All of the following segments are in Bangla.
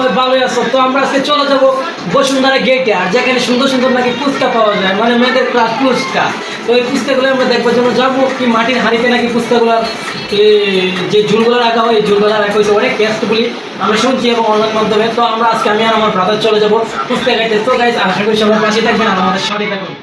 সবাই ভালোই আছো। তো আমরা আজকে চলে যাবো বসুন্ধরা গেটে, আর যেখানে সুন্দর সুন্দর নাকি ফুচকা পাওয়া যায়, মানে মেয়েদের ক্লাস ফুচকা। তো এই ফুচকাগুলো আমরা দেখবার জন্য যাবো। কি মাটির হাঁড়িতে নাকি ফুচকাগুলো যে ঝুলগুলো রাখা হয়, এই ঝুলগুলো রাখা হয়েছে অনেক টেস্ট বলি আমরা শুনছি এবং অনলাইন মাধ্যমে। তো আমরা আজকে আমি আর আমার ব্রাদার চলে যাবো ফুচকা খাইতে। তো গাইস আশা করি সবার পাশে থাকবেন আর আমাদের সাথে থাকবেন।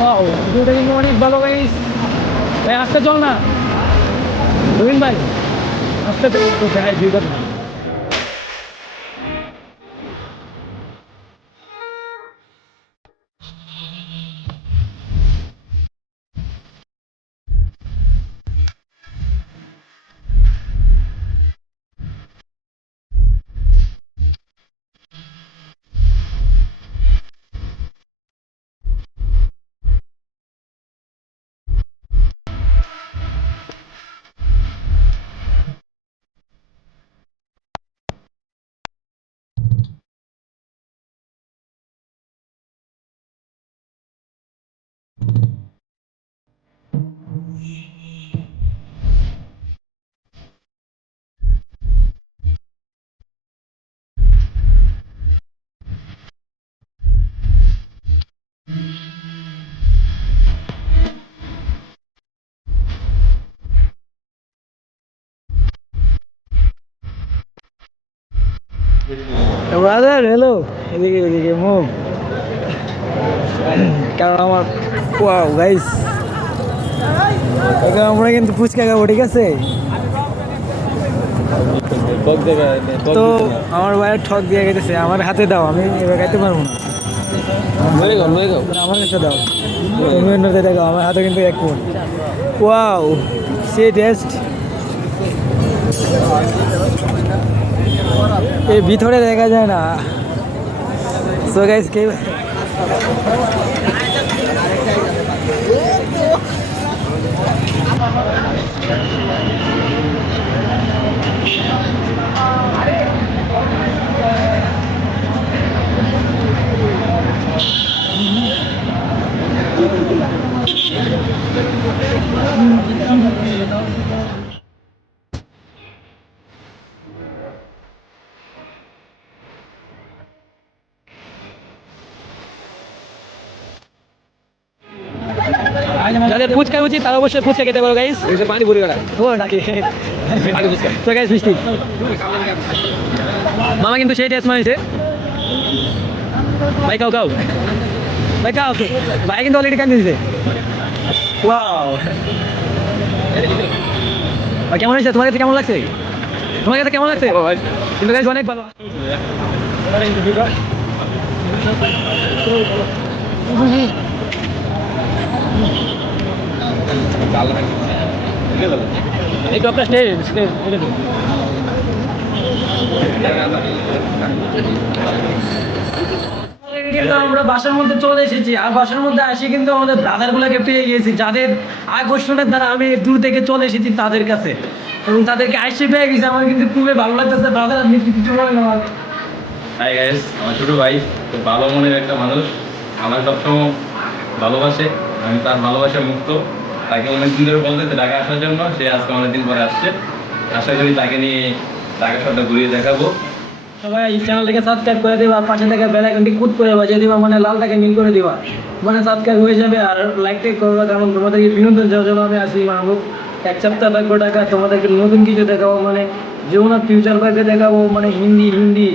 ওয়াও, ভিউটা কিন্তু অনেক ভালো গাইস। ভাই আজকে চল না রবিন ভাই, আজকে তো ভাই ভিউটা না। ব্রাদার হ্যালো, এদিকে এদিকে মুভ। কারণ আমার ওয়াও গাইস, এখন আমরা কিন্তু ফুচকা খাবো, ঠিক আছে? তো আমার ভাইয়ের ঠক দিয়ে গেছে, আমার হাতে দাও, আমি এবার খাইতে পারবো না। আমার কাছে দাও, তুমি অন্যতে দেখো, আমার হাতে কিন্তু এক ফুট। ওয়াও সে টেস্ট। এই ভিতরে দেখা যায় না। সো গাইস কে যাদের ফুচকা উচিত তারা অবশ্যই ফুচকা খেতে পারো গাইস। পানি ভরে গেল ও নাকি তো গাইস মিষ্টি মামা কিন্তু সেই টেস্ট মানেছে। ভাই খাও খাও, ভাই খাও, ভাই কিন্তু অলরেডি কান দিয়েছে। ওয়াও ভাই কেমন হয়েছে? তোমার কাছে কেমন লাগছে? তোমার কাছে কেমন লাগছে? কিন্তু গাইস অনেক ভালো। একটু আপনার কিন্তু আমরা বাসার মধ্যে চলে এসেছি, আর বাসার মধ্যে আসি কিন্তু আমাদের ব্রাদার গুলাকে পেয়ে গিয়েছি, যাদের আকর্ষণের দ্বারা আমি দূর থেকে চলে এসেছি তাদের কাছে, এবং তাদেরকে আসে পেয়ে গেছি। আমার কিন্তু খুবই ভালো লাগতেছে। ব্রাদার আপনি কিছু বলেন আমার। হাই গাইস, আমার ছোট ভাই খুব ভালো মনের একটা মানুষ, আমার সবসময় ভালোবাসে, আমি তার ভালোবাসার মুক্ত। তাকে অনেকদিন ধরে বলতেছে ঢাকা আসার জন্য, সে আজকে অনেকদিন পরে আসছে। আশা করি তাকে নিয়ে ঢাকা শহরটা ঘুরিয়ে দেখাবো। সবাই এই চ্যানেলটাকে সাবস্ক্রাইব করে দিবা, পাশে থেকে বেল আইকনটি কুট করে বাজিয়ে দিবা, মানে লালটাকে নীল করে দিবা, মানে সাবস্ক্রাইব হয়ে যাবে। আর লাইকটাই করবা, কারণ তোমাদেরকে বিনোদন দেওয়ার জন্য আমি আসি মাহবুব। এক সপ্তাহ থাকবো ঢাকা, তোমাদেরকে নতুন কিছু দেখাবো, মানে যমুনা ফিউচার পার্কে দেখাবো, মানে হিন্দি